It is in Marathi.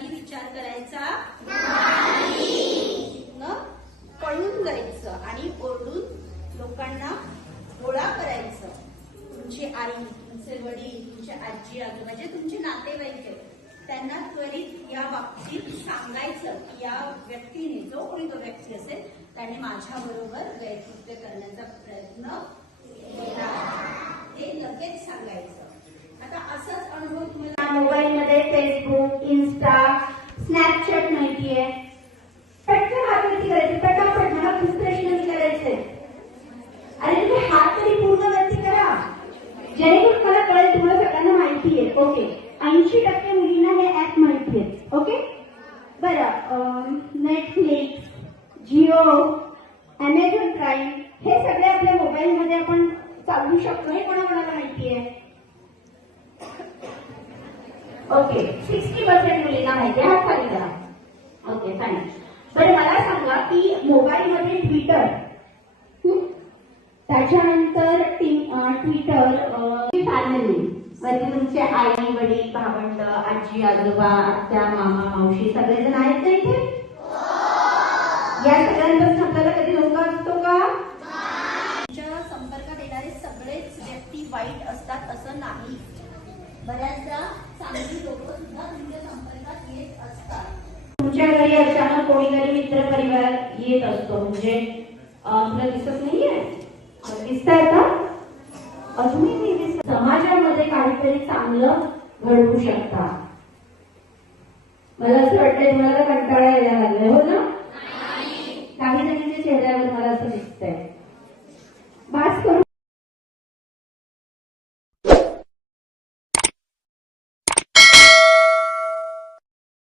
कशाचाही विचार करायचा? पळून जायचं आणि ओरडून लोकांना गोळा करायचं. तुमची आई तुमचे वडील तुमचे आजी आजोबा जे तुमचे नातेवाईक त्यांना त्वरित या बाबतीत सांगायचं की या व्यक्तीने जो कोणी तो व्यक्ती असेल त्याने माझ्या बरोबर गैरकृत्य करण्याचा ओके. ऐंशी टक्के मुलींना हे ऍप माहिती ओके? बरं नेटफ्लिक्स जिओ अमेझॉन प्राईम हे सगळे आपल्या मोबाईलमध्ये आपण चालवू शकतो. हे कोणाकोणाला माहिती आहे ओके. सिक्स्टी पर्सेंट मुलींना माहिती आहे खाली करा. ओके फाईन बरं मला सांगा की मोबाईलमध्ये ट्विटर त्याच्यानंतर ट्विटर फॅमिली म्हणजे तुमचे आई वडील भावंड आजी आजोबा आत्या मामा मावशी सगळेजण आहेत ना इथे? या सगळ्यांपासून आपल्याला कधी धोका असतो का? तुमच्या संपर्कात येणारे सगळेच व्यक्ती वाईट असतात असं नाही. बऱ्याचदा चांगली लोक सुद्धा तुमच्या संपर्कात येत असतात. तुमच्या घरी अचानक कोणीतरी मित्र परिवार येत असतो. म्हणजे तुला दिसत नाहीये? दिसताय का अजूनही नाही दिसत. समाजामध्ये काहीतरी चांगलं घडवू शकता. मला असं वाटतंय तुम्हाला कंटाळा